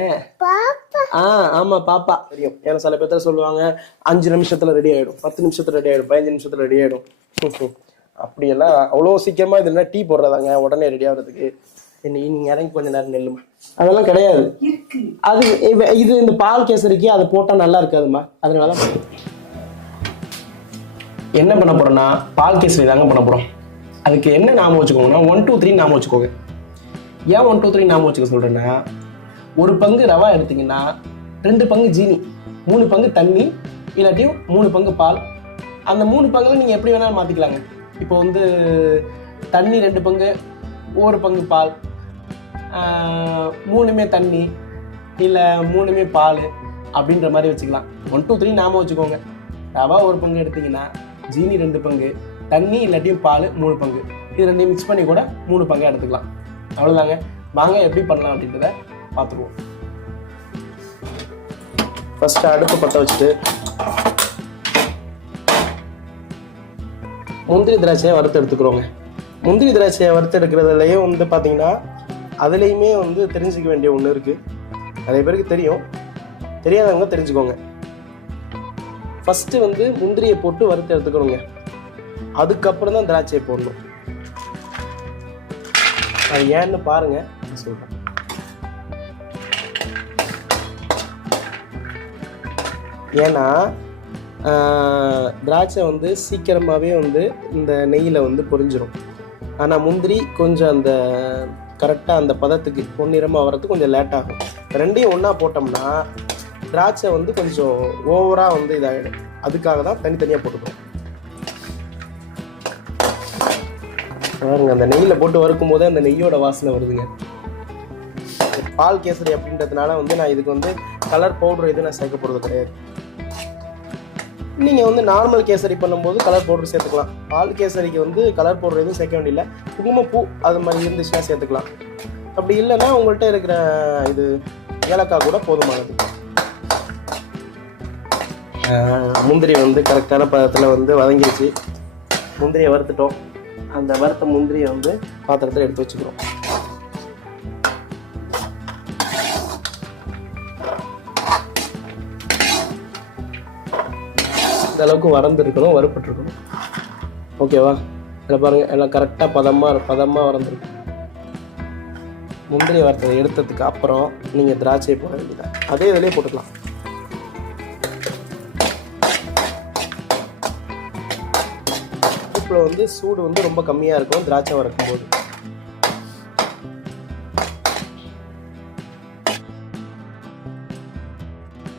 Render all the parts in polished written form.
ஏன் ஆமா பாப்பா தெரியும். ஏன்னா சில பேர்த்த சொல்லுவாங்க 5 நிமிஷத்துல ரெடி ஆயிடும், 10 நிமிஷத்துல ரெடி ஆயிடும், 15 நிமிஷத்துல ரெடி ஆயிடும். அப்படியெல்லாம் அவ்வளோ சீக்கிரமா இது என்ன டீ போடுறதாங்க உடனே ரெடி ஆகுறதுக்கு? நீங்க இறங்கி கொஞ்ச நேரம் நெல்லுமா. அதெல்லாம் கிடையாது. அது இது இந்த பால் கேசரிக்கு அது போட்டா நல்லா இருக்காதுமா. அதனால என்ன பண்ண போறோம்னா பால் கேசரி தாங்க பண்ண போறோம். அதுக்கு என்ன நாம வச்சுக்கோங்கன்னா 1 2 3 நாம வச்சுக்கோங்க. ஏன் 1 2 3 நாம வச்சுக்க சொல்றேன்னா, ஒரு பங்கு ரவா எடுத்தீங்கன்னா 2 பங்கு ஜீனி, 3 பங்கு தண்ணி, இல்லாட்டியும் 3 பங்கு பால். அந்த 3 பங்குல நீங்க எப்படி வேணாலும் மாத்திக்கலாங்க. இப்போ வந்து தண்ணி 2 பங்கு, 1 பங்கு பால், 3மே தண்ணி இல்லை 3மே பால் அப்படின்ற மாதிரி வச்சுக்கலாம். 1 2 3 நாம வச்சுக்கோங்க. ரவா 1 பங்கு எடுத்தீங்கன்னா ஜீனி 2 பங்கு, தண்ணி இல்லாட்டியும் பால் 3 பங்கு. இது ரெண்டையும் மிக்ஸ் பண்ணி கூட 3 பங்காக எடுத்துக்கலாம். அவ்வளோதாங்க. வாங்க எப்படி பண்ணலாம் அப்படின்றத பார்த்துருவோம். ஃபர்ஸ்ட் அடுப்பு பற்ற வச்சுட்டு முந்திரி திராட்சையை வறுத்து எடுத்துக்கிறோங்க. முந்திரி திராட்சையை வறுத்து எடுக்கிறதுலையே வந்து பார்த்தீங்கன்னா அதுலேயுமே வந்து தெரிஞ்சுக்க வேண்டிய ஒன்று இருக்குது. நிறைய பேருக்கு தெரியும், தெரியாதவங்க தெரிஞ்சுக்கோங்க. ஃபஸ்ட்டு வந்து முந்திரியை போட்டு வறுத்து எடுத்துக்கிறோங்க. அதுக்கப்புறம் தான் திராட்சையை போடணும். அது ஏன்னு பாருங்க சொல்கிறேன். ஏன்னா திராட்சை வந்து சீக்கிரமாகவே வந்து இந்த நெய்யில் வந்து பொரிஞ்சிடும். ஆனால் முந்திரி கொஞ்சம் அந்த கரெக்டாக அந்த பதத்துக்கு பொன்னிறமாக வர்றதுக்கு கொஞ்சம் லேட் ஆகும். ரெண்டையும் ஒன்றா போட்டோம்னா திராட்சை வந்து கொஞ்சம் ஓவராக வந்து இதாகிடும். அதுக்காக தான் தனித்தனியாக போட்டுக்கணும். பாருங்க, அந்த நெய்யில் போட்டு வறுக்கும் போதே அந்த நெய்யோட வாசனை வருதுங்க. பால் கேசரி அப்படின்றதுனால வந்து நான் இதுக்கு வந்து கலர் பவுடர் எதுவும் நான் சேர்க்க போகிறது கிடையாது. நீங்கள் வந்து நார்மல் கேசரி பண்ணும்போது கலர் பவுடர் சேர்த்துக்கலாம். பால் கேசரிக்கு வந்து கலர் பவுடர் எதுவும் சேர்க்க வேண்டியதில்லை. குங்குமப்பூ அது மாதிரி இருந்துச்சுன்னா சேர்த்துக்கலாம். அப்படி இல்லைன்னா உங்கள்கிட்ட இருக்கிற இது ஏலக்காய் கூட போதுமானது. முந்திரி வந்து கரெக்டான பதத்தில் வந்து வதங்கிடுச்சு. முந்திரியை வறுத்துட்டோம். அந்த வறுத்த முந்திரியை வந்து பாத்திரத்தில் எடுத்து வச்சுக்கிறோம். இந்த அளவுக்கு வறந்துருக்கணும், வறுப்பட்டுருக்கணும். ஓகேவா? இதில் பாருங்கள், எல்லாம் கரெக்டாக பதமாக வறந்துருக்கு. முந்திரி வறுத்ததை எடுத்ததுக்கு அப்புறம் நீங்கள் திராட்சையை போட வேண்டியதான். அதே இதிலே போட்டுக்கலாம். அடுப்பில் வந்து சூடு வந்து ரொம்ப கம்மியாக இருக்கும் திராட்சை வறுக்கும் போது.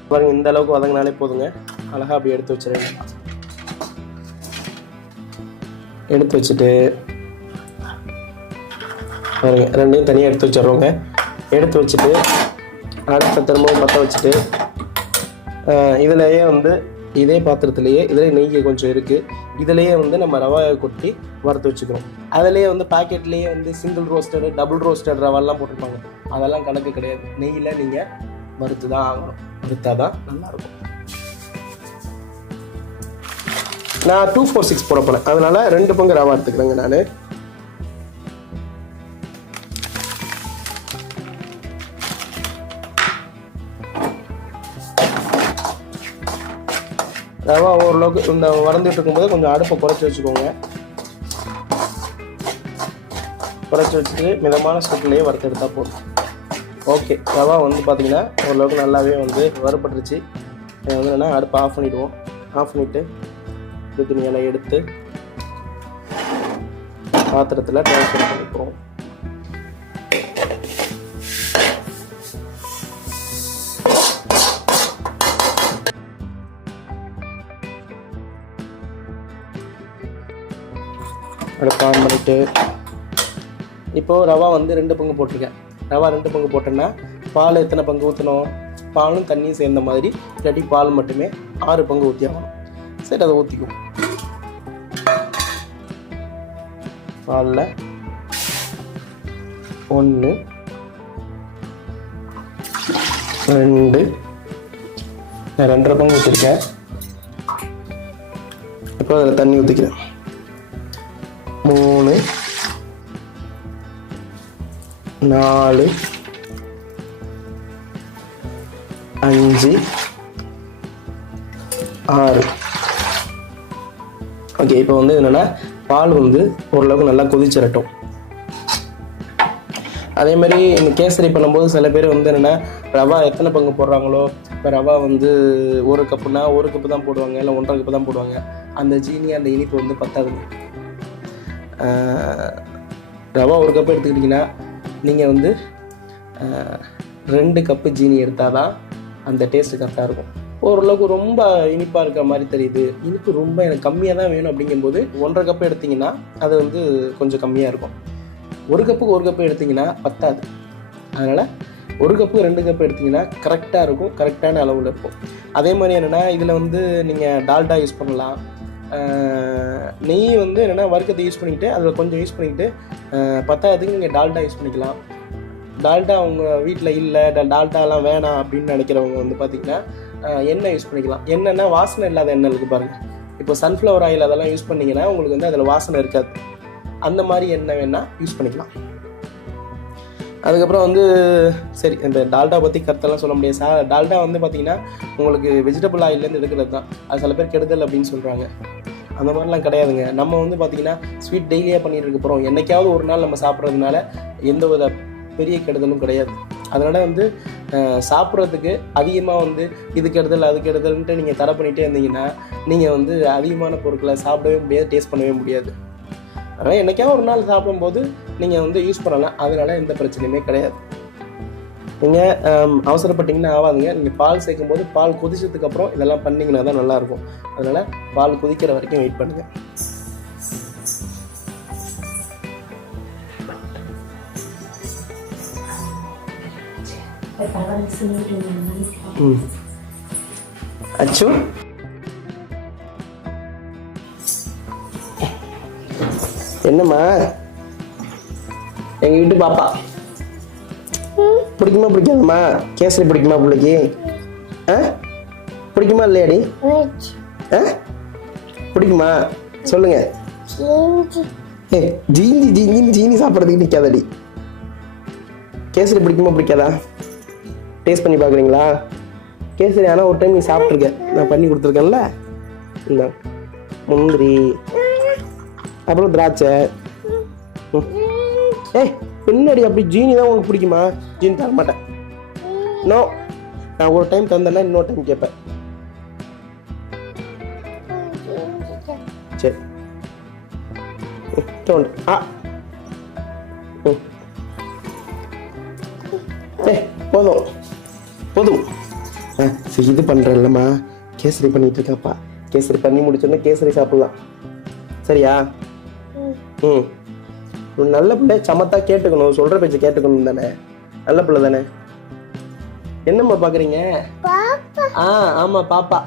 பாருங்க, இந்த அளவுக்கு வதங்கினாலே போதுங்க. அழகாக அப்படி எடுத்து வச்சிருங்க. எடுத்து வச்சுட்டு பாருங்க, ரெண்டையும் தனியாக எடுத்து வச்சிடுறோங்க. எடுத்து வச்சுட்டு அடுத்த திரும்பவும் பற்ற வச்சுட்டு இதுலேயே வந்து இதே பாத்திரத்துலேயே இதிலே நெய் கொஞ்சம் இருக்குது. இதிலேயே வந்து நம்ம ரவாயை கொட்டி வறுத்து வச்சுக்கிறோம். அதிலேயே வந்து பாக்கெட்லேயே வந்து சிங்கிள் ரோஸ்டடு, டபுள் ரோஸ்டட் ரவாலாம் போட்டிருப்பாங்க. அதெல்லாம் கணக்கு கிடையாது. நெய்யில் நீங்கள் வறுத்து தான் ஆகணும். வறுத்தா தான் நல்லாயிருக்கும். நான் 2 4 6 போட போகிறேன். அதனால் 2 பங்கு ரவா எடுத்துக்கிறேங்க. நான் ரவா ஓரளவுக்கு இந்த வறந்துட்டு இருக்கும்போது கொஞ்சம் அடுப்பை குறைச்சி வச்சுக்கோங்க. குறைச்சி வச்சுட்டு மிதமான சூட்டிலேயே வறுத்து எடுத்தால் போதும். ஓகே, ரவா வந்து பார்த்திங்கன்னா ஓரளவுக்கு நல்லாவே வந்து வறுப்பட்டுருச்சு. வந்து என்னென்னா அடுப்பை ஆஃப் பண்ணிவிடுவோம். ஆஃப் பண்ணிவிட்டு இது துணியெல்லாம் எடுத்து பாத்திரத்தில் ட்ரான்ஸ்ஃபர் பண்ணிப்போம். அடுப்பு ஆன் பண்ணிவிட்டு இப்போது ரவா வந்து 2 பங்கு போட்டிருக்கேன். ரவா 2 பங்கு போட்டேன்னா பால் எத்தனை பங்கு ஊற்றணும்? பாலும் தண்ணியும் சேர்ந்த மாதிரி, இல்லாட்டி பால் மட்டுமே 6 பங்கு ஊற்றி ஆகணும். சரி, அதை ஊற்றிக்குவோம். பாலில் 1 2 2.5 பங்கு ஊற்றிருக்கேன். இப்போ அதில் தண்ணி ஊற்றிக்கிறேன். 3 4 5 6. ஓகே, இப்போ வந்து என்னென்னா பால் வந்து ஓரளவுக்கு நல்லா கொதிச்சிரட்டும். அதே மாதிரி இந்த கேசரி பண்ணும்போது சில பேர் வந்து என்னென்னா ரவா எத்தனை பங்கு போடுறாங்களோ, இப்போ ரவா வந்து 1 கப்புனா 1 கப்பு தான் போடுவாங்க, இல்லை 1.5 கப்பு தான் போடுவாங்க. அந்த ஜீனி அந்த இனிப்பு வந்து பத்தாதுங்க. ரவா 1 கப்பு எடுத்துக்கிட்டிங்கன்னா நீங்கள் வந்து 2 கப்பு ஜீனி எடுத்தால் தான் அந்த டேஸ்ட்டு கரெக்டாக இருக்கும். ஓரளவுக்கு ரொம்ப இனிப்பாக இருக்கிற மாதிரி தெரியுது, இனிப்பு ரொம்ப எனக்கு கம்மியாக தான் வேணும் அப்படிங்கும்போது 1.5 கப்பு எடுத்திங்கன்னா அது வந்து கொஞ்சம் கம்மியாக இருக்கும். 1 கப்புக்கு 1 கப்பு எடுத்திங்கன்னா பத்தாது. அதனால் 1 கப்பு 2 கப்பு எடுத்திங்கன்னா கரெக்டாக இருக்கும், கரெக்டான அளவில் இருக்கும். அதே மாதிரி என்னென்னா இதில் வந்து நீங்கள் டால்டா யூஸ் பண்ணலாம். நெய் வந்து என்னென்னா வறுக்கத்தை யூஸ் பண்ணிக்கிட்டு அதில் கொஞ்சம் யூஸ் பண்ணிக்கிட்டு பத்தாததுக்கு நீங்கள் டால்டா யூஸ் பண்ணிக்கலாம். டால்டா அவங்க வீட்டில் இல்லை, டால்டாலாம் வேணாம் அப்படின்னு நினைக்கிறவங்க வந்து பார்த்திங்கன்னா எண்ணெய் யூஸ் பண்ணிக்கலாம். எண்ணெய்னா வாசனை இல்லாத எண்ணெய் இருக்குது பாருங்கள். இப்போ சன்ஃப்ளவர் ஆயில் அதெல்லாம் யூஸ் பண்ணிங்கன்னா உங்களுக்கு வந்து அதில் வாசனை இருக்காது. அந்த மாதிரி எண்ணெய் வேணால் யூஸ் பண்ணிக்கலாம். அதுக்கப்புறம் வந்து சரி, இந்த டால்டா பற்றி கருத்தெல்லாம் சொல்ல முடியாது. டால்டா வந்து பார்த்திங்கன்னா உங்களுக்கு வெஜிடபிள் ஆயிலேருந்து எடுக்கிறது தான். அது சில பேர் கெடுதல் அப்படின்னு சொல்கிறாங்க. அந்த மாதிரிலாம் கிடையாதுங்க. நம்ம வந்து பார்த்திங்கன்னா ஸ்வீட் டெய்லியாக பண்ணிட்டு இருக்க போகிறோம். என்றைக்காவது ஒரு நாள் நம்ம சாப்பிட்றதுனால எந்த வித பெரிய கெடுதலும் கிடையாது. அதனால் வந்து சாப்பிட்றதுக்கு அதிகமாக வந்து இது கெடுதல் அது கெடுதல்ன்ட்டு நீங்கள் தடை பண்ணிகிட்டே இருந்தீங்கன்னா நீங்கள் வந்து அதிகமான பொருட்களை சாப்பிடவே முடியாது, டேஸ்ட் பண்ணவே முடியாது. அதனால் என்றைக்காவது ஒரு நாள் சாப்பிடும்போது நீங்கள் வந்து யூஸ் பண்ணலாம். அதனால் எந்த பிரச்சனையுமே கிடையாது. நீங்கள் அவசரப்பட்டிங்கன்னா ஆகாதுங்க. நீங்கள் பால் சேர்க்கும் போது பால் கொதிச்சதுக்கப்புறம் இதெல்லாம் பண்ணிங்கன்னா தான் நல்லாயிருக்கும். அதனால் பால் கொதிக்கிற வரைக்கும் வெயிட் பண்ணுங்கள். அச்சு என்னம்மா எங்க வீட்டு பாப்பா பிடிக்குமா பிடிக்காதம்மா? கேசரி பிடிக்குமா பிள்ளைக்கு? பிடிக்குமா இல்லையாடி? பிடிக்குமா சொல்லுங்க. ஜீனி ஜீனி ஜீனி சாப்பிட்றதுக்கு நிற்காதடி. கேசரி பிடிக்குமா பிடிக்காதா? டேஸ்ட் பண்ணி பார்க்குறீங்களா? கேசரி ஆனால் ஒரு டைம் நீ சாப்பிட்ருக்க, நான் பண்ணி கொடுத்துருக்கேன்ல. இந்த முந்திரி அப்புறம் திராட்சை. பின்னாடி அப்படி ஜீனி தான் உங்களுக்கு பிடிக்குமா? ஜீனி தர மாட்டேன். நோ, நான் ஒரு டைம் தந்தேன்னா இன்னொரு டைம் கேட்பேன். சரி போதும் போதும். சரி, இது பண்ணுறேன்லம்மா, கேசரி பண்ணிட்டு இருக்கப்பா. கேசரி பண்ணி முடிச்சோன்னா கேசரி சாப்பிட்லாம். சரியா? நல்ல பிள்ளை, சமத்தா கேட்டுக்கணும், சொல்கிற பேச்சு கேட்டுக்கணும் தானே? நல்ல பிள்ளை தானே? என்னம்மா பார்க்குறீங்க? ஆமாம் பாப்பா.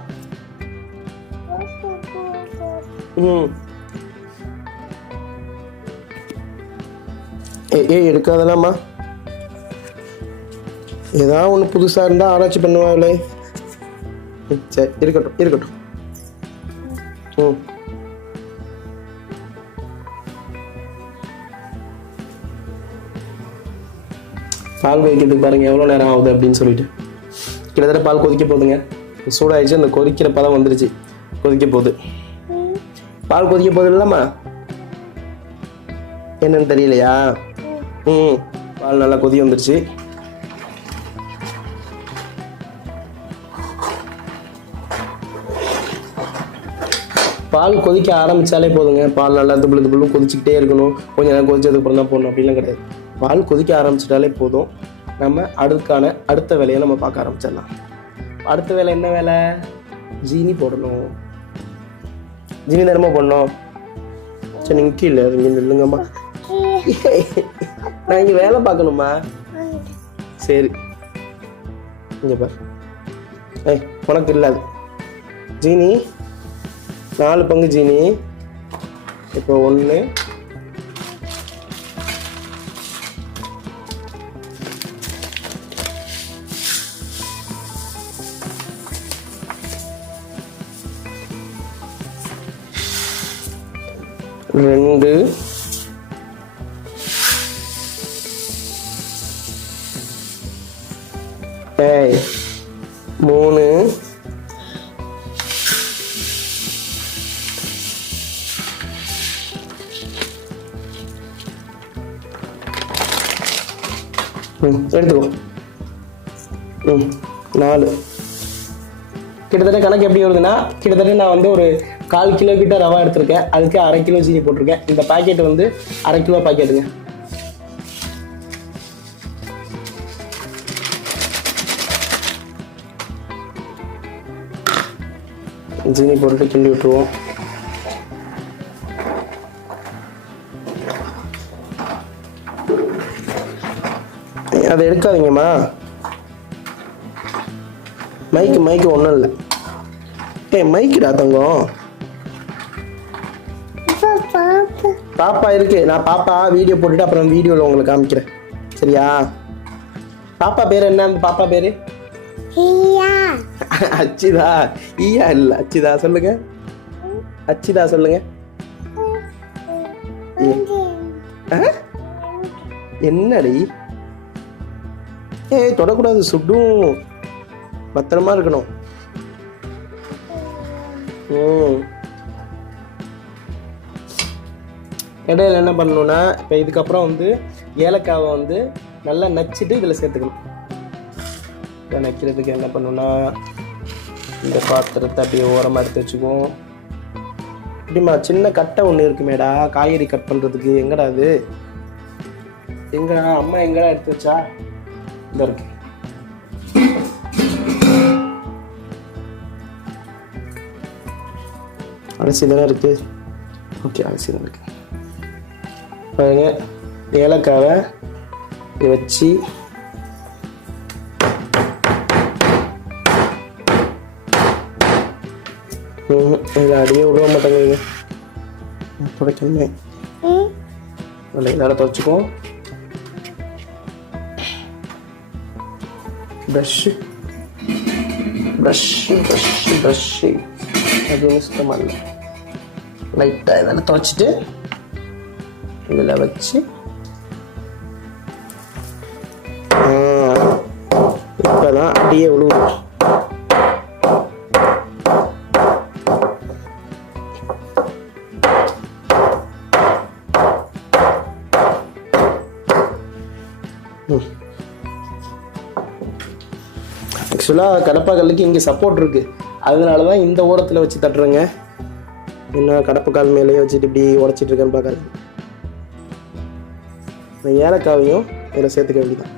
எடுக்காதலாமா? ஏதாவது ஒன்று புதுசாக இருந்தால் ஆராய்ச்சி பண்ணுவாங்களே. சரி, இருக்கட்டும் இருக்கட்டும். பால் கொதிக்கிறதுக்கு பாருங்கள் எவ்வளோ நேரம் ஆகுது அப்படின்னு சொல்லிட்டு. கிட்டத்தட்ட பால் கொதிக்க போகுதுங்க. சூடாகிடுச்சு, அந்த கொதிக்கிற பதம் வந்துருச்சு. கொதிக்க போகுது, பால் கொதிக்க போகுது இல்லைம்மா? என்னன்னு தெரியலையா? பால் நல்லா கொதி வந்துருச்சு. பால் கொதிக்க ஆரம்பித்தாலே போதுங்க. பால் நல்லா துப்புளு துப்புளும் கொதிச்சுக்கிட்டே இருக்கணும். கொஞ்சம் நேரம் கொதிச்சதுக்கப்புறம் தான் போடணும் அப்படின்லாம் கிடையாது. பால் கொதிக்க ஆரம்பிச்சிட்டாலே போதும். நம்ம அடுத்த வேலையை நம்ம பார்க்க ஆரம்பிச்சிடலாம். அடுத்த வேலை என்ன வேலை? ஜீனி போடணும். ஜீனி நேரமாக போடணும். சரி, நீங்கள் கீழே இங்கே நில்லுங்கம்மா. நான் இங்கே வேலை பார்க்கணுமா? சரி, இங்கே பாரு. உனக்கு இல்லாது ஜீனி 4 பங்கு ஜீனி. இப்போ 1 2 ஏய் 3 எடுத்துக்கோ. 4 கிட்டத்தட்ட கணக்கு எப்படி வருதுன்னா, கிட்டத்தட்ட நான் வந்து ஒரு 1/4 கிலோ கிட்ட ரவா எடுத்திருக்கேன். அதுக்கு 1/2 கிலோ சீனி போட்டிருக்கேன். இந்த பாக்கெட் வந்து 1/2 கிலோ பாக்கெட்டுங்க. சீனி போட்டு கிண்டி விட்டுருவோம். அதை எடுக்காதீங்கம்மா. மைக்கு ஒன்றும் இல்லை. மைக்குடா தங்கம். பாப்பா இருக்கு. நான் பாப்பா வீடியோ போட்டுட்டு அப்புறம் வீடியோவில் உங்களுக்கு காமிக்கிறேன். சரியா? பாப்பா பேர் என்ன? பாப்பா பேரு அச்சிதா. ஈயா இல்ல, அச்சிதா சொல்லுங்க. அச்சிதா சொல்லுங்க. என்னடி? தொடக்கூடாது, சுடும். பத்திரமா இருக்கணும். இடையில என்ன பண்ணணும்னா, இப்போ இதுக்கப்புறம் வந்து ஏலக்காவை வந்து நல்லா நச்சுட்டு இதில் சேர்த்துக்கணும். இதை நக்கிறதுக்கு என்ன பண்ணணும்னா, இந்த பாத்திரத்தை அப்படியே ஓரமாக எடுத்து வச்சுக்குவோம். இப்படிமா சின்ன கட்டை ஒன்று இருக்குமேடா, காய்கறி கட் பண்ணுறதுக்கு. எங்கடா அது? எங்கடா அம்மா எங்கடா எடுத்து வச்சா? இந்த இருக்கு. அரிசி தானே இருக்கு. ஓகே, அரிசி தான் இருக்கு. பாருங்க, ஏலக்காவை இதை வச்சு இதில் அடியே விடுவ மாட்டேங்க. துடைக்கணுமே. நல்லா இதால் துடைச்சிக்குவோம். ப்ரஷ்ஷு அது சுத்தமாக இல்லை. லைட்டாக இதெல்லாம் துவைச்சிட்டு இதில் வச்சு இப்போ தான் அடியே விழுவுது. ஆக்சுவலாக கடப்பாக்கல்லுக்கு இங்கே சப்போர்ட் இருக்குது. அதனால தான் இந்த ஓரத்தில் வச்சு தட்டுறேங்க. என்ன கடப்பக்கால் மேலேயே வச்சுட்டு இப்படி உடச்சிட்டு இருக்கேன்னு பார்க்காது. ஏலக்காவையும் இதில் சேர்த்துக்க வேண்டியதான்.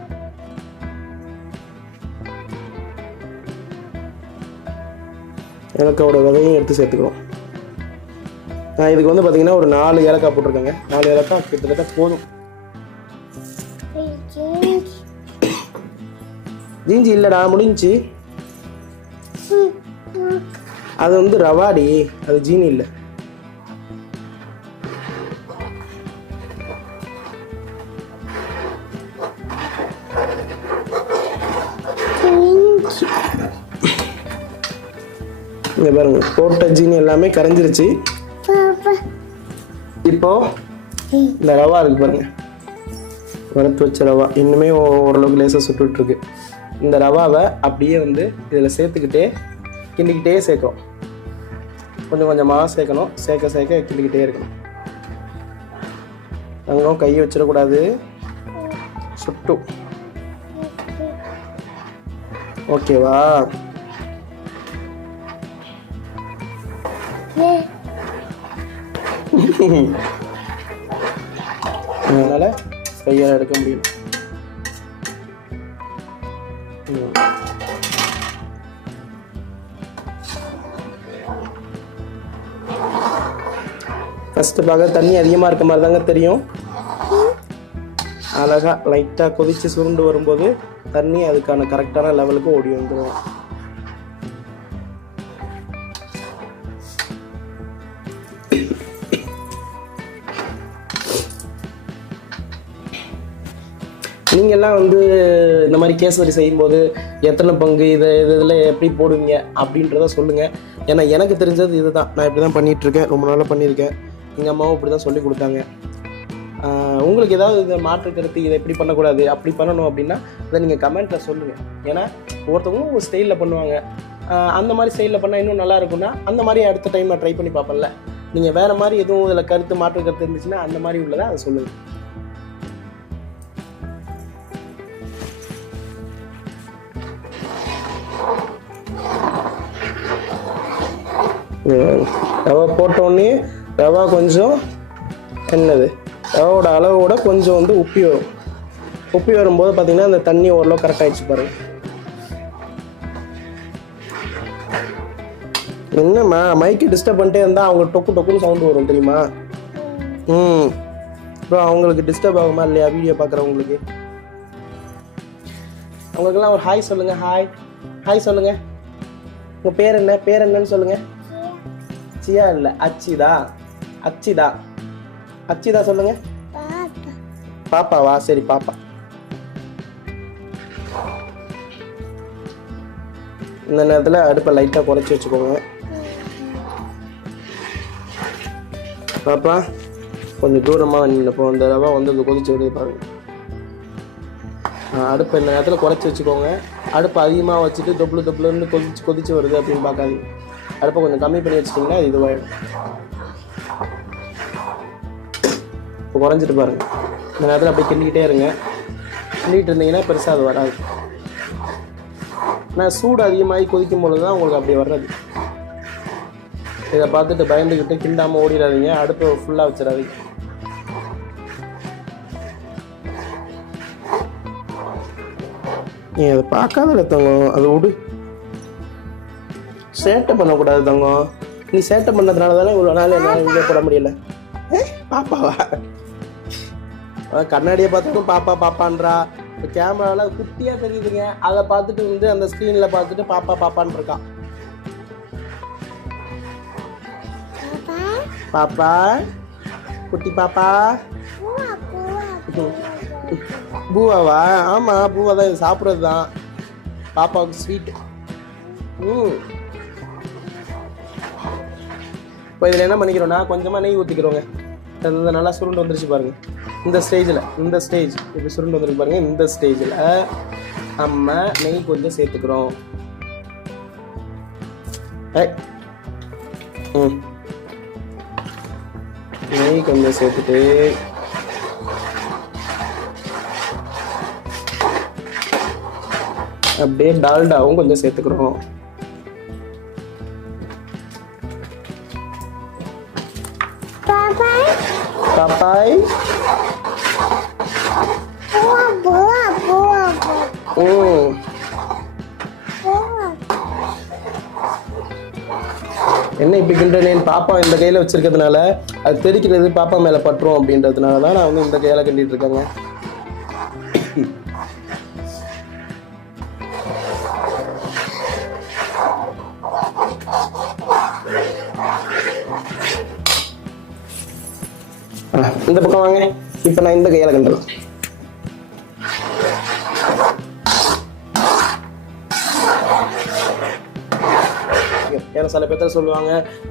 ஏலக்காவோட விதையும் எடுத்து சேர்த்துக்கிறோம். நான் இதுக்கு வந்து பார்த்தீங்கன்னா ஒரு 4 ஏலக்காய் போட்டிருக்கேங்க. 4 ஏலக்காய் கிட்டத்தட்ட போதும். ஜீஞ்சி இல்லைடா, முடிஞ்சு. அது வந்து ரவாடி, அது ஜீனி இல்லை. இங்க பாருங்க, போட்ட ஜீனி எல்லாமே கரைஞ்சிருச்சு. இப்போ இந்த ரவா இருக்கு பாருங்க, வறுத்து வச்ச ரவா இன்னுமே ஓரளவுக்கு லேசாக சுட்டுட்டு இருக்கு. இந்த ரவாவை அப்படியே வந்து இதில் சேர்த்துக்கிட்டே கிண்டிக்கிட்டே சேர்க்கணும். கொஞ்சம் கொஞ்சமாக சேர்க்கணும். சேர்க்க கிண்டிக்கிட்டே இருக்கணும். அங்கே கையை வச்சிடக்கூடாது, சுட்டும். ஓகேவா? அதனால கையால் எடுக்க முடியும். ஃபஸ்ட்டு பார்க்க தண்ணி அதிகமாக இருக்க மாதிரி தாங்க தெரியும். அழகாக லைட்டாக கொதித்து சுருண்டு வரும்போது தண்ணி அதுக்கான கரெக்டான லெவலுக்கு ஓடி வந்துடும். நீங்கள்லாம் வந்து இந்த மாதிரி கேசரி செய்யும்போது எத்தனை பங்கு இதில் எப்படி போடுவீங்க அப்படின்றத சொல்லுங்கள். ஏன்னா எனக்கு தெரிஞ்சது இதுதான். நான் இப்படி தான் பண்ணிகிட்ருக்கேன், ரொம்ப நாளாக பண்ணியிருக்கேன். எங்கள் அம்மாவும் இப்படி தான் சொல்லி கொடுத்தாங்க. உங்களுக்கு ஏதாவது இதை மாற்று கருத்து, இதை எப்படி பண்ணக்கூடாது அப்படி பண்ணணும் அப்படின்னா அதை நீங்கள் கமெண்ட்டில் சொல்லுங்கள். ஏன்னா ஒருத்தவங்களும் ஒரு ஸ்டைலில் பண்ணுவாங்க, அந்த மாதிரி ஸ்டைலில் பண்ணால் இன்னும் நல்லா இருக்கும்னா அந்த மாதிரி அடுத்த டைம் நான் ட்ரை பண்ணி பார்ப்பேன்ல. நீங்கள் வேறு மாதிரி எதுவும் இதில் கருத்து மாற்று கருத்து இருந்துச்சுன்னா அந்த மாதிரி உள்ளதை அதை சொல்லுங்கள். ரவை போட்டோடனே ரவா கொஞ்சம் ரவோட அளவோட கொஞ்சம் வந்து உப்பி வரும்போது பார்த்தீங்கன்னா அந்த தண்ணி ஓரளவு கரெக்டாகிடுச்சு பாருங்க. என்னம்மா மைக்கு டிஸ்டர்ப் பண்ணிட்டே இருந்தால் அவங்க டொக்குன்னு சவுண்டு வரும் தெரியுமா? அப்புறம் அவங்களுக்கு டிஸ்டர்ப் ஆகுமா இல்லையா வீடியோ பார்க்குறவங்களுக்கு? அவங்களுக்கெல்லாம் ஒரு ஹாய் சொல்லுங்கள். ஹாய் சொல்லுங்கள். உங்கள் பேர் என்னன்னு சொல்லுங்கள். சியா இல்லை, அச்சிதா சொல்லுங்க. பாப்பாவா? சரி பாப்பா. இந்த நேரத்தில் அடுப்பை லைட்டாக குறைச்சி வச்சுக்கோங்க. பாப்பா கொஞ்சம் தூரமாக நின்னப்போ அந்த ரவை வந்து அது கொதிச்சு வருது பாருங்க. அடுப்பை இந்த நேரத்தில் குறைச்சி வச்சுக்கோங்க. அடுப்பை அதிகமாக வச்சுட்டு தொப்புளுன்னு கொதிச்சு வருது அப்படின்னு பார்க்காதீங்க. அடுப்பை கொஞ்சம் கம்மி பண்ணி வச்சிட்டிங்கன்னா இது இதுவாகிடும். இப்போ குறைஞ்சிட்டு பாருங்கள். இந்த நேரத்தில் அப்படியே கிண்டிக்கிட்டே இருந்தீங்கன்னா பெருசாக அது வராது. ஆனால் சூடு அதிகமாகி கொதிக்கும் பொழுது தான் உங்களுக்கு அப்படி வர்றது. இதை பார்த்துட்டு பயந்துக்கிட்டு கிண்டாமல் ஓடிடாதீங்க. அடுப்பை ஃபுல்லாக வச்சிடாதீங்க. நீ அதை பார்க்காத தங்கம், அதை விடு. சேட்டை பண்ணக்கூடாது தங்கம். நீ சேட்டை பண்ணதுனால தானே இவ்வளோ நாள் என்னால் வீடியோ போட முடியல. பாப்பாவா? கண்ணாடியை பார்த்துட்டும் பாப்பான்றா. இப்போ கேமராவில் குட்டியாக தெரியுதுங்க, அதை பார்த்துட்டு வந்து அந்த ஸ்க்ரீனில் பார்த்துட்டு பாப்பான்னு இருக்கான். பாப்பா, குட்டி பாப்பா. பூவாவா? ஆமாம், பூவா தான். இது சாப்பிட்றது தான் பாப்பாவுக்கு ஸ்வீட். இப்போ இதில் என்ன பண்ணிக்கிறோன்னா கொஞ்சமாக நெய் ஊற்றிக்கிறோங்க. அது நல்லா சுருண்டு வந்துருச்சு பாருங்கள். இந்த ஸ்டேஜ் இப்படி சுருண்டு வந்துருக்கு பாருங்கள். இந்த ஸ்டேஜில் நம்ம நெய் கொஞ்சம் சேர்த்துக்கிறோம். நெய் கொஞ்சம் சேர்த்துட்டு அப்படியே டால்டாவும் கொஞ்சம் சேர்த்துக்கிறோம். பாப்பாய் என்ன இப்படி கிண்டுறேன்? பாப்பா இந்த கையில் வச்சிருக்கிறதுனால அது தெரிக்கிறது பாப்பா மேலே பட்டுரும் அப்படின்றதுனால தான் நான் வந்து இந்த கையால் கிண்டிட்டு இருக்கேங்க. இந்த பக்கம் வாங்க. இப்போ நான் இந்த கையால் கிண்டுறேன். ஏன்னா சில பேர்த்த சொல்லுவாங்க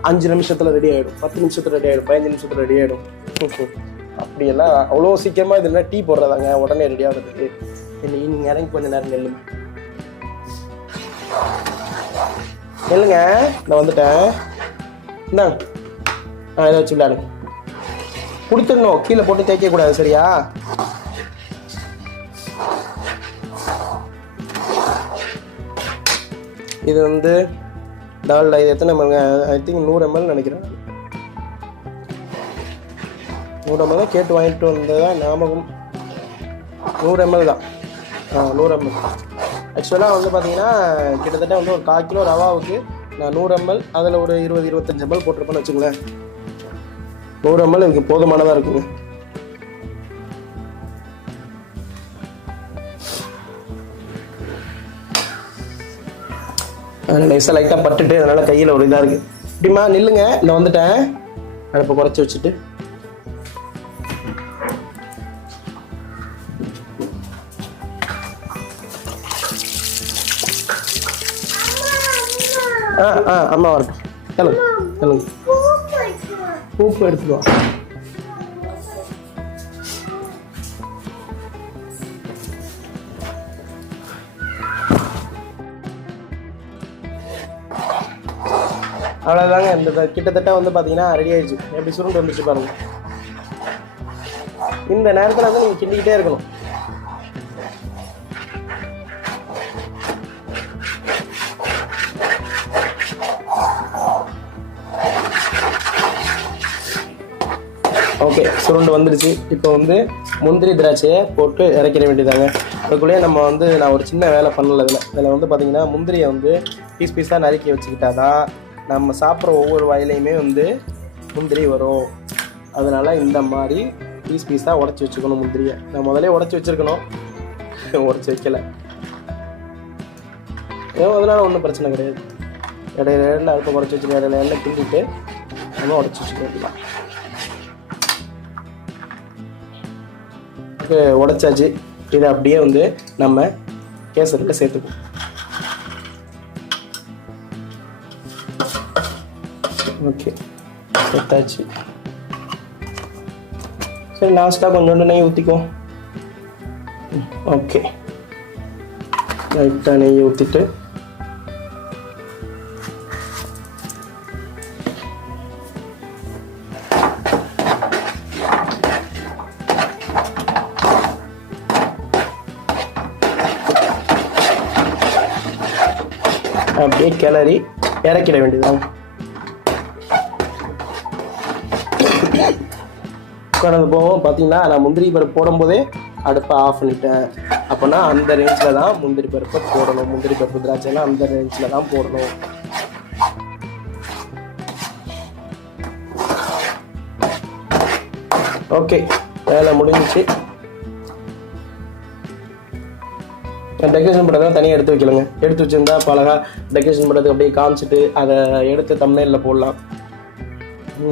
5 நிமிஷத்தில் ரெடி ஆகிடும், 10 நிமிஷத்தில் ரெடி ஆகிடும், 15 நிமிஷத்தில் ரெடி ஆகிடும். அப்படியெல்லாம் அவ்வளோ சீக்கிரமாக இது என்ன டீ போடுறதாங்க உடனே ரெடி ஆகிறதுக்கு. நீங்கள் இறங்கி கொஞ்சம் நேரம் நெல்லுங்க. நான் வந்துட்டேன். இந்தாங்க, இதை வச்சு விளையாடுங்க. கொடுத்துடணும், கீழே போட்டு தேய்க்கக்கூடாது, சரியா? இது வந்து டால்டா. இது எத்தனை ml? ஐ திங்க் 100 ml நினைக்கிறேன். 100 ml தான் கேட்டு வாங்கிட்டு வந்ததான் ஞாபகம். 100 ml தான். 100 ml. ஆக்சுவலாக வந்து பார்த்தீங்கன்னா கிட்டத்தட்ட வந்து ஒரு 1/4 கிலோ ரவாவுக்கு நான் 100 ml, அதில் ஒரு 20-25 ml போட்டிருப்பேன்னு வச்சுங்களேன். 100 ml இதுக்கு போதுமானதாக இருக்குங்க. அதில் நைஸாக லைட்டாக பட்டுட்டு அதனால் கையில் ஒரு இதாக இருக்குது. இப்படிமா நில்லுங்க. நான் வந்துட்டேன். அடுப்பை குறைச்சி வச்சுட்டு அம்மா வரட்டும். சொல்லுங்க. பூப்பு எடுத்துக்கோ. அவ்வளோதாங்க. இந்த கிட்டத்தட்ட வந்து பார்த்தீங்கன்னா ரெடி ஆயிடுச்சு. எப்படி சுருண்டு வந்துச்சு பாருங்க. இந்த நேரத்தில் வந்து நீங்கள் கிண்டிக்கிட்டே இருக்கணும். ஓகே, சுருண்டு வந்துடுச்சு. இப்போ வந்து முந்திரி திராட்சையை போட்டு இறக்கிட வேண்டியதாங்க. அதுக்குள்ளேயே நம்ம வந்து நான் ஒரு சின்ன வேலை பண்ணல. இதில் வந்து பார்த்திங்கன்னா முந்திரியை வந்து பீஸ் பீஸாக நறுக்கி வச்சுக்கிட்டா தான் நம்ம சாப்பிட்ற ஒவ்வொரு வாயிலையுமே வந்து முந்திரி வரும். அதனால் இந்த மாதிரி பீஸ் பீஸாக உடச்சி வச்சுக்கணும். முந்திரியை நான் முதலே உடச்சி வச்சுருக்கணும், உடச்சி வைக்கலை. ஏதோ அதனால் ஒன்றும் பிரச்சனை கிடையாது. இடையில அடுப்பை குறைச்சி வச்சுருக்க இடையில எல்லாம் கிண்டிட்டு நம்ம உடச்சி வச்சுக்கலாம். உடைச்சாச்சு. இதை அப்படியே வந்து நம்ம கேசரியில் சேர்த்துப்போம். ஓகே, சேர்த்தாச்சு. சரி, லாஸ்ட்டாக கொஞ்சோண்டு நெய் ஊற்றிக்குவோம். ஓகே, லைட்டாக நெய் ஊற்றிட்டு அப்படியே கிளறி இறக்கிட வேண்டியதுதான். கடந்து போவோம். பார்த்தீங்கன்னா நான் முந்திரி பருப்பு போடும்போதே அடுப்பை ஆஃப் பண்ணிட்டேன். அப்போனா அந்த ரேஞ்சில் தான் முந்திரி பருப்பை போடணும். முந்திரி பருப்பு திராட்சைலாம் அந்த ரேஞ்சில் தான் போடணும். ஓகே, வேலை முடிஞ்சிச்சு. டெக்கரேஷன் பண்ணுறதா தனியாக எடுத்து வைக்கலங்க. எடுத்து வச்சுருந்தா பழகா டெக்கரேஷன் பண்ணுறதுக்கு அப்படியே காமிச்சிட்டு அதை எடுத்து தம்ப்நெயில்ல போடலாம்.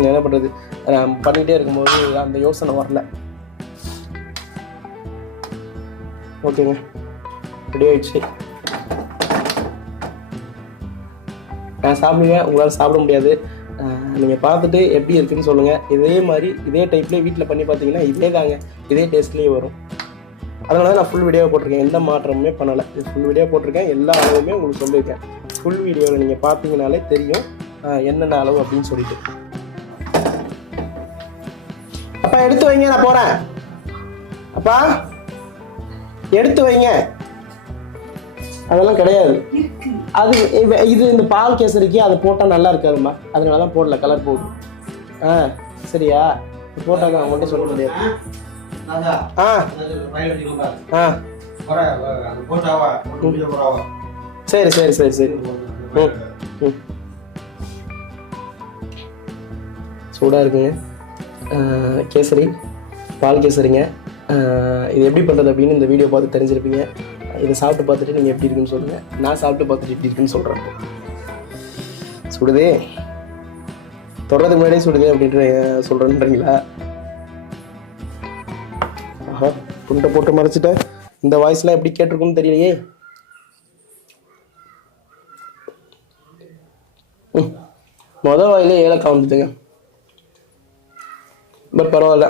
என்ன பண்ணுறது, பண்ணிகிட்டே இருக்கும்போது அந்த யோசனை வரல. ஓகேங்க, ரெடி ஆயிடுச்சு. நான் சாப்பிடுவேன், உங்களால் சாப்பிட முடியாது. நீங்கள் பார்த்துட்டு எப்படி இருக்குன்னு சொல்லுங்கள். இதே மாதிரி இதே டைப்லேயே வீட்டில் பண்ணி பார்த்தீங்கன்னா இதே தாங்க, இதே டேஸ்ட்லேயே வரும். அதனால தான் நான் ஃபுல் வீடியோ போட்டிருக்கேன். எந்த மாற்றமுமே பண்ணலை. ஃபுல் வீடியோ போட்டிருக்கேன். எல்லா அளவுமே உங்களுக்கு சொல்லியிருக்கேன். ஃபுல் வீடியோவில் நீங்கள் பார்த்தீங்கனாலே தெரியும் என்னென்ன அளவு அப்படின்னு சொல்லிட்டு. அப்பா எடுத்து வைங்க, நான் போகிறேன். அப்பா எடுத்து வைங்க. அதெல்லாம் கிடையாது. அது இது இந்த பால் கேசரிக்கு அதை போட்டால் நல்லா இருக்காதும்மா. அதனால தான் போடல, கலர் பவுடர். சரியா, போட்டாங்க அவங்கள்ட்ட சொல்ல முடியாது. சரி சரி சரி சரி. சூடாக இருக்குங்க கேசரி, பால் கேசரிங்க. இது எப்படி பண்ணுறது அப்படின்னு இந்த வீடியோ பார்த்து தெரிஞ்சிருப்பீங்க. இதை சாப்பிட்டு பார்த்துட்டு நீங்கள் எப்படி இருக்குன்னு சொல்லுங்கள். நான் சாப்பிட்டு பார்த்துட்டு எப்படி இருக்குன்னு சொல்கிறேன். சுடுதே, தொடர்றதுக்கு முன்னாடியே சுடுதே அப்படின்ற சொல்கிறேன்றீங்களா? ஆஹா, புண்டை போட்டு மறைச்சிட்டேன். இந்த வாய்ஸ்லாம் எப்படி கேட்டிருக்குன்னு தெரியலையே. மொதல் வாயிலே ஏலக்காய் வந்துட்டுங்க. பட் பரவாயில்ல.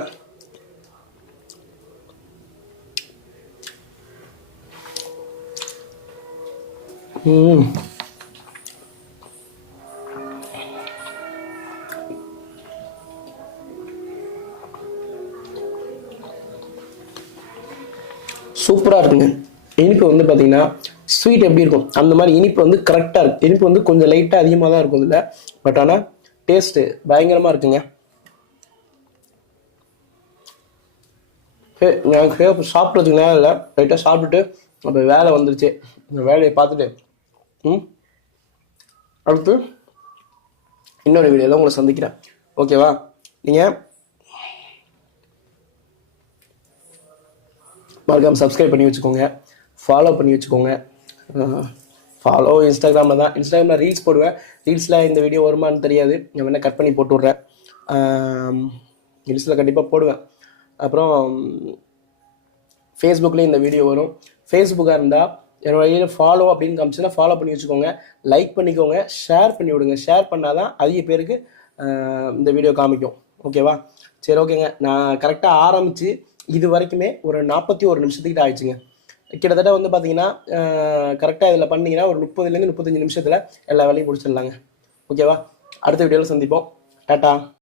சூப்பராக இருக்குங்க. இனிப்பு வந்து பார்த்தீங்கன்னா ஸ்வீட் எப்படி இருக்கும் அந்த மாதிரி இனிப்பு வந்து கரெக்டாக இருக்குது. இனிப்பு வந்து கொஞ்சம் லைட்டாக அதிகமாக தான் இருக்கும் இதில். பட் ஆனால் டேஸ்ட்டு பயங்கரமாக இருக்குங்க. நான் சாப்பிட்றதுக்கு நேரம் இல்லை, லைட்டாக சாப்பிட்டுட்டு அப்போ வேலை வந்துருச்சு. இந்த வேலையை பார்த்துட்டு அடுத்து இன்னொரு வீடியோவில் உங்களை சந்திக்கிறேன். ஓகேவா? நீங்கள் மறக்காமல் சப்ஸ்கிரைப் பண்ணி வச்சுக்கோங்க, ஃபாலோ பண்ணி வச்சுக்கோங்க. ஃபாலோ இன்ஸ்டாகிராமில் தான். இன்ஸ்டாகிராமில் ரீல்ஸ் போடுவேன். ரீல்ஸில் இந்த வீடியோ வருமானு தெரியாது, நான் வேணால் கட் பண்ணி போட்டு விட்றேன். ரீல்ஸில் கண்டிப்பாக போடுவேன். அப்புறம் ஃபேஸ்புக்லேயும் இந்த வீடியோ வரும். ஃபேஸ்புக்காக இருந்தால் என்னோட வழியில் ஃபாலோ அப்படின்னு காமிச்சுன்னா ஃபாலோ பண்ணி வச்சுக்கோங்க, லைக் பண்ணிக்கோங்க, ஷேர் பண்ணி விடுங்க. ஷேர் பண்ணால் தான் அதிக பேருக்கு இந்த வீடியோ காமிக்கும். ஓகேவா? சரி, ஓகேங்க. நான் கரெக்டாக ஆரம்பித்து இது வரைக்குமே ஒரு 41 நிமிஷத்துக்கிட்ட ஆயிடுச்சுங்க. கிட்டத்தட்ட வந்து பார்த்தீங்கன்னா கரெக்டாக இதில் பண்ணிங்கன்னா ஒரு 30லேருந்து 35 நிமிஷத்தில் எல்லா வேலையும் முடிச்சிடலாங்க. ஓகேவா? அடுத்த வீடியோவில் சந்திப்போம். டாட்டா.